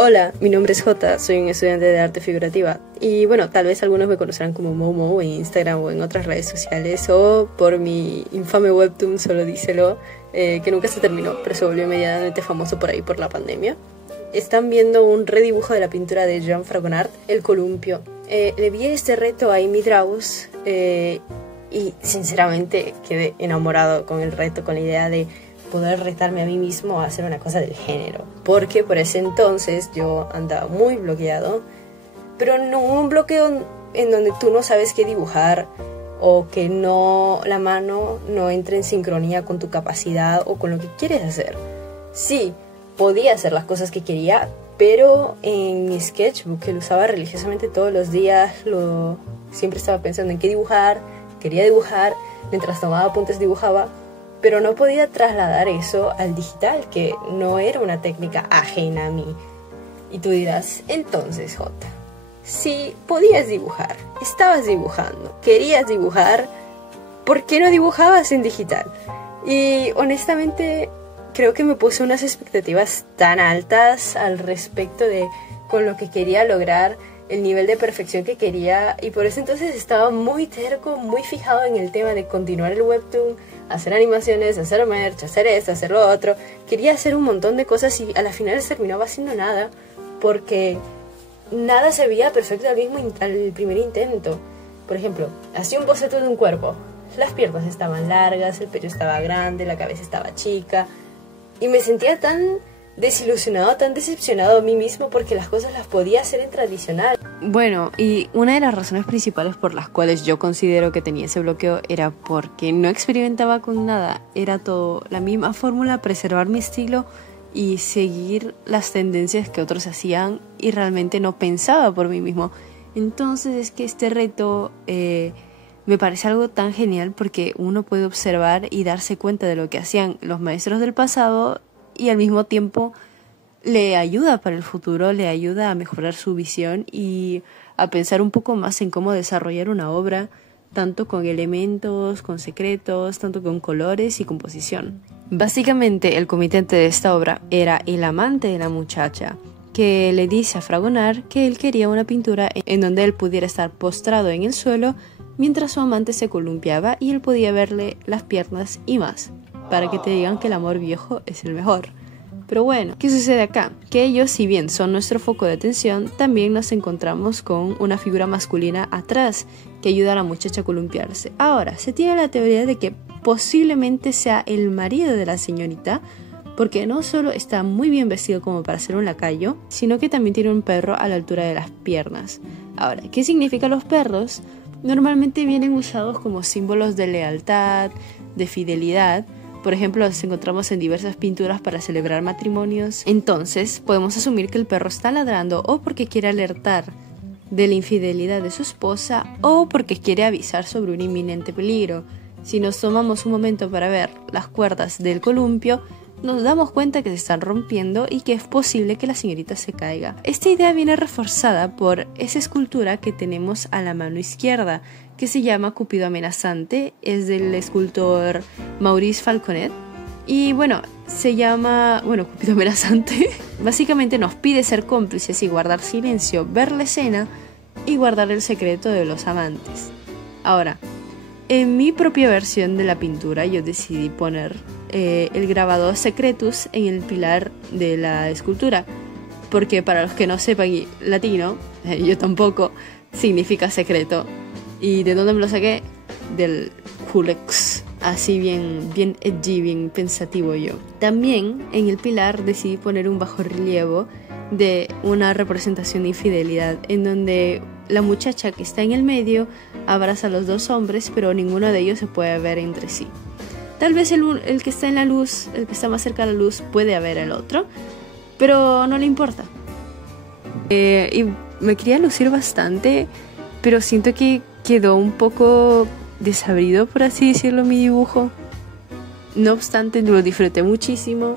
Hola, mi nombre es Jota, soy un estudiante de arte figurativa y bueno, tal vez algunos me conocerán como Momo en Instagram o en otras redes sociales o por mi infame webtoon Solo Díselo, que nunca se terminó, pero se volvió medianamente famoso por ahí por la pandemia. Están viendo un redibujo de la pintura de Jean Fragonard, El Columpio. Le vi este reto a Amy Draus y sinceramente quedé enamorado con el reto, con la idea de poder retarme a mí mismo a hacer una cosa del género, porque por ese entonces yo andaba muy bloqueado, pero no un bloqueo en donde tú no sabes qué dibujar o que no, la mano no entra en sincronía con tu capacidad o con lo que quieres hacer. Sí, podía hacer las cosas que quería, pero en mi sketchbook, que lo usaba religiosamente todos los días, siempre estaba pensando en qué dibujar, quería dibujar, mientras tomaba apuntes dibujaba, pero no podía trasladar eso al digital, que no era una técnica ajena a mí. Y tú dirás, entonces Jota, si podías dibujar, estabas dibujando, querías dibujar, ¿por qué no dibujabas en digital? Y honestamente creo que me puse unas expectativas tan altas al respecto de con lo que quería lograr, el nivel de perfección que quería, y por eso entonces estaba muy terco, muy fijado en el tema de continuar el webtoon, hacer animaciones, hacer merch, hacer esto, hacer lo otro. Quería hacer un montón de cosas y a la final se terminaba haciendo nada, porque nada se veía perfecto al primer intento. Por ejemplo, hacía un boceto de un cuerpo, las piernas estaban largas, el pecho estaba grande, la cabeza estaba chica, y me sentía tan desilusionado, tan decepcionado a mí mismo porque las cosas las podía hacer en tradicional. Bueno, y una de las razones principales por las cuales yo considero que tenía ese bloqueo era porque no experimentaba con nada. Era todo la misma fórmula, preservar mi estilo y seguir las tendencias que otros hacían, y realmente no pensaba por mí mismo. Entonces es que este reto me parece algo tan genial porque uno puede observar y darse cuenta de lo que hacían los maestros del pasado, y al mismo tiempo le ayuda para el futuro, le ayuda a mejorar su visión y a pensar un poco más en cómo desarrollar una obra, tanto con elementos, con secretos, tanto con colores y composición. Básicamente el comitente de esta obra era el amante de la muchacha, que le dice a Fragonard que él quería una pintura en donde él pudiera estar postrado en el suelo mientras su amante se columpiaba y él podía verle las piernas y más, para que te digan que el amor viejo es el mejor. Pero bueno, ¿qué sucede acá? Que ellos, si bien son nuestro foco de atención, también nos encontramos con una figura masculina atrás que ayuda a la muchacha a columpiarse. Ahora, se tiene la teoría de que posiblemente sea el marido de la señorita, porque no solo está muy bien vestido como para ser un lacayo, sino que también tiene un perro a la altura de las piernas. Ahora, ¿qué significan los perros? Normalmente vienen usados como símbolos de lealtad, de fidelidad. Por ejemplo, los encontramos en diversas pinturas para celebrar matrimonios. Entonces, podemos asumir que el perro está ladrando o porque quiere alertar de la infidelidad de su esposa o porque quiere avisar sobre un inminente peligro. Si nos tomamos un momento para ver las cuerdas del columpio, nos damos cuenta que se están rompiendo y que es posible que la señorita se caiga. Esta idea viene reforzada por esa escultura que tenemos a la mano izquierda, que se llama Cupido amenazante, es del escultor Maurice Falconet. Y bueno, Cupido amenazante básicamente nos pide ser cómplices y guardar silencio, ver la escena y guardar el secreto de los amantes. Ahora, en mi propia versión de la pintura yo decidí poner el grabado Secretus en el pilar de la escultura, porque para los que no sepan latino, yo tampoco, significa secreto. ¿Y de dónde me lo saqué? Del Julex, así bien edgy, bien pensativo yo. También en el pilar decidí poner un bajorrelieve de una representación de infidelidad, en donde la muchacha que está en el medio abraza a los dos hombres, pero ninguno de ellos se puede ver entre sí. Tal vez el que está en la luz, el que está más cerca de la luz, puede ver al otro, pero no le importa. Y me quería lucir bastante, pero siento que quedó un poco desabrido, por así decirlo, mi dibujo. No obstante, lo disfruté muchísimo.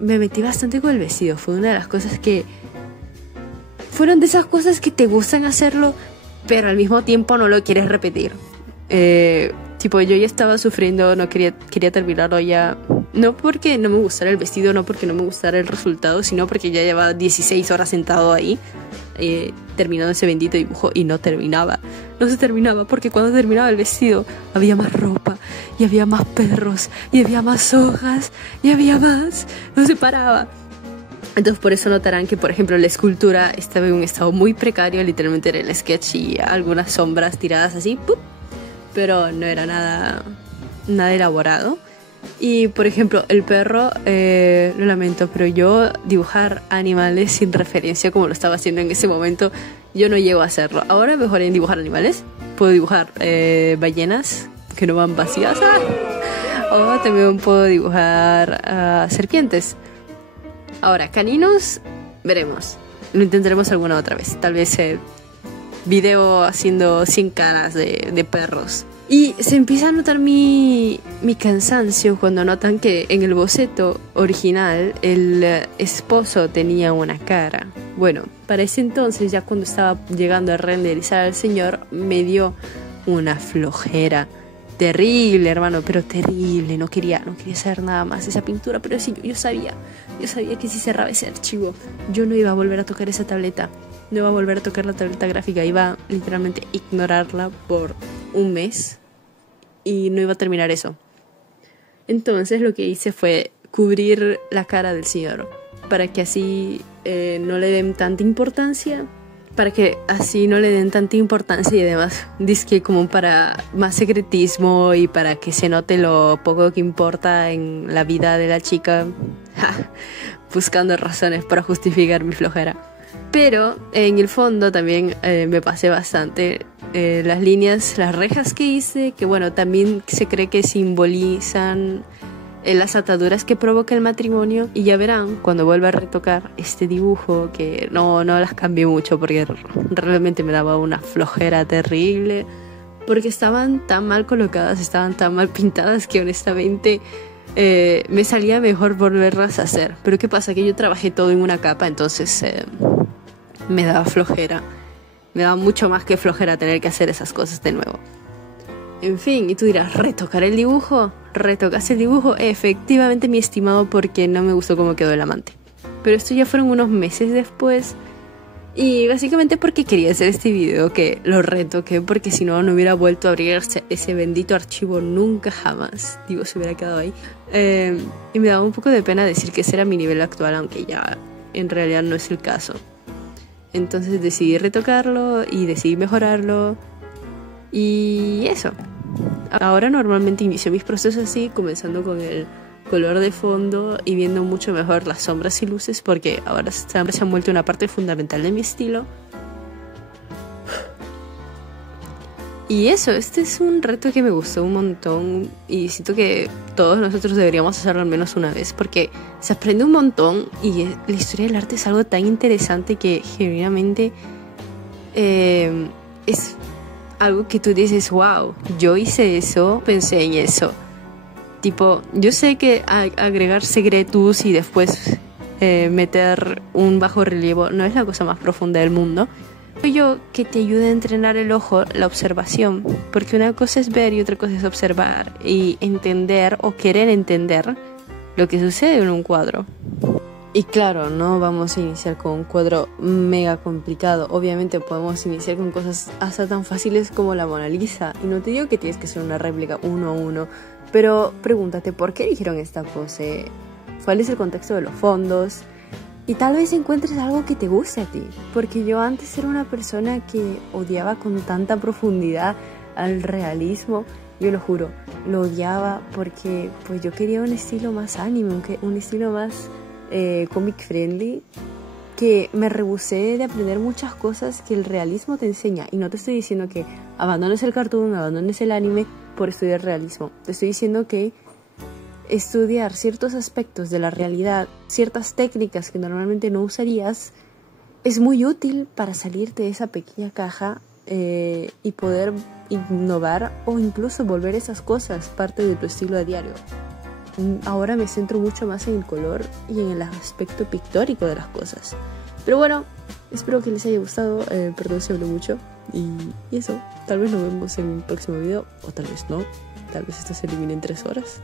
Me metí bastante con el vestido. Fue una de las cosas que... Fueron de esas cosas que te gustan hacerlo, pero al mismo tiempo no lo quieres repetir. Tipo, yo ya estaba sufriendo, no quería terminarlo ya No porque no me gustara el vestido, no porque no me gustara el resultado, sino porque ya llevaba 16 horas sentado ahí, terminando ese bendito dibujo, y no terminaba. No se terminaba porque cuando terminaba el vestido había más ropa, y había más perros, y había más hojas, y había más. No se paraba. Entonces por eso notarán que, por ejemplo, la escultura estaba en un estado muy precario. Literalmente era el sketch y algunas sombras tiradas así, ¡pup! Pero no era nada elaborado. Y por ejemplo, el perro, lo lamento, pero yo dibujar animales sin referencia como lo estaba haciendo en ese momento, yo no llego a hacerlo. Ahora mejoré en dibujar animales. Puedo dibujar ballenas que no van vacías, o también puedo dibujar serpientes. Ahora, caninos, veremos. Lo intentaremos alguna otra vez. Tal vez video haciendo 100 caras de perros. Y se empieza a notar mi cansancio cuando notan que en el boceto original el esposo tenía una cara. Bueno, para ese entonces, ya cuando estaba llegando a renderizar al señor, me dio una flojera. Terrible, hermano, pero terrible. No quería hacer nada más esa pintura, pero sí, yo sabía que si cerraba ese archivo, yo no iba a volver a tocar esa tableta. No iba a volver a tocar la tableta gráfica. Iba literalmente a ignorarla por un mes y no iba a terminar eso. Entonces lo que hice fue cubrir la cara del señor para que así no le den tanta importancia. Y además dizque como para más secretismo y para que se note lo poco que importa en la vida de la chica. Buscando razones para justificar mi flojera. Pero en el fondo también me pasé bastante las líneas, las rejas que hice, que bueno, también se cree que simbolizan las ataduras que provoca el matrimonio. Y ya verán cuando vuelva a retocar este dibujo que no las cambié mucho porque realmente me daba una flojera terrible, porque estaban tan mal colocadas, estaban tan mal pintadas que honestamente me salía mejor volverlas a hacer. Pero qué pasa, que yo trabajé todo en una capa, entonces me daba flojera, me daba mucho más que flojera tener que hacer esas cosas de nuevo. En fin, y tú dirás, ¿retocar el dibujo? ¿Retocaste el dibujo? Efectivamente, mi estimado, porque no me gustó cómo quedó el amante. Pero esto ya fueron unos meses después. Y básicamente porque quería hacer este video, que lo retoqué, porque si no, no hubiera vuelto a abrir ese bendito archivo nunca jamás. Digo, se hubiera quedado ahí. Y me daba un poco de pena decir que ese era mi nivel actual, aunque ya en realidad no es el caso. Entonces decidí retocarlo y decidí mejorarlo. Y eso. Ahora normalmente inicio mis procesos así, comenzando con el color de fondo y viendo mucho mejor las sombras y luces, porque ahora se han vuelto una parte fundamental de mi estilo. Y eso, este es un reto que me gustó un montón y siento que todos nosotros deberíamos hacerlo al menos una vez, porque se aprende un montón y la historia del arte es algo tan interesante que genuinamente es algo que tú dices, wow, yo hice eso, pensé en eso. Tipo, yo sé que agregar secretos y después meter un bajo relieve no es la cosa más profunda del mundo. Yo que te ayude a entrenar el ojo, la observación, porque una cosa es ver y otra cosa es observar y entender o querer entender lo que sucede en un cuadro. Y claro, no vamos a iniciar con un cuadro mega complicado. Obviamente podemos iniciar con cosas hasta tan fáciles como la Mona Lisa. Y no te digo que tienes que hacer una réplica uno a uno, pero pregúntate por qué eligieron esta pose, cuál es el contexto de los fondos, y tal vez encuentres algo que te guste a ti. Porque yo antes era una persona que odiaba con tanta profundidad al realismo. Yo lo juro, lo odiaba porque pues yo quería un estilo más anime, un estilo más comic friendly, que me rehusé de aprender muchas cosas que el realismo te enseña. Y no te estoy diciendo que abandones el cartoon, abandones el anime por estudiar realismo. Te estoy diciendo que estudiar ciertos aspectos de la realidad, ciertas técnicas que normalmente no usarías, es muy útil para salirte de esa pequeña caja y poder innovar o incluso volver esas cosas parte de tu estilo a diario. Ahora me centro mucho más en el color y en el aspecto pictórico de las cosas. Pero bueno, espero que les haya gustado. Perdón si hablo mucho. Y eso, tal vez nos vemos en un próximo video. O tal vez no. Tal vez esto se elimine en 3 horas.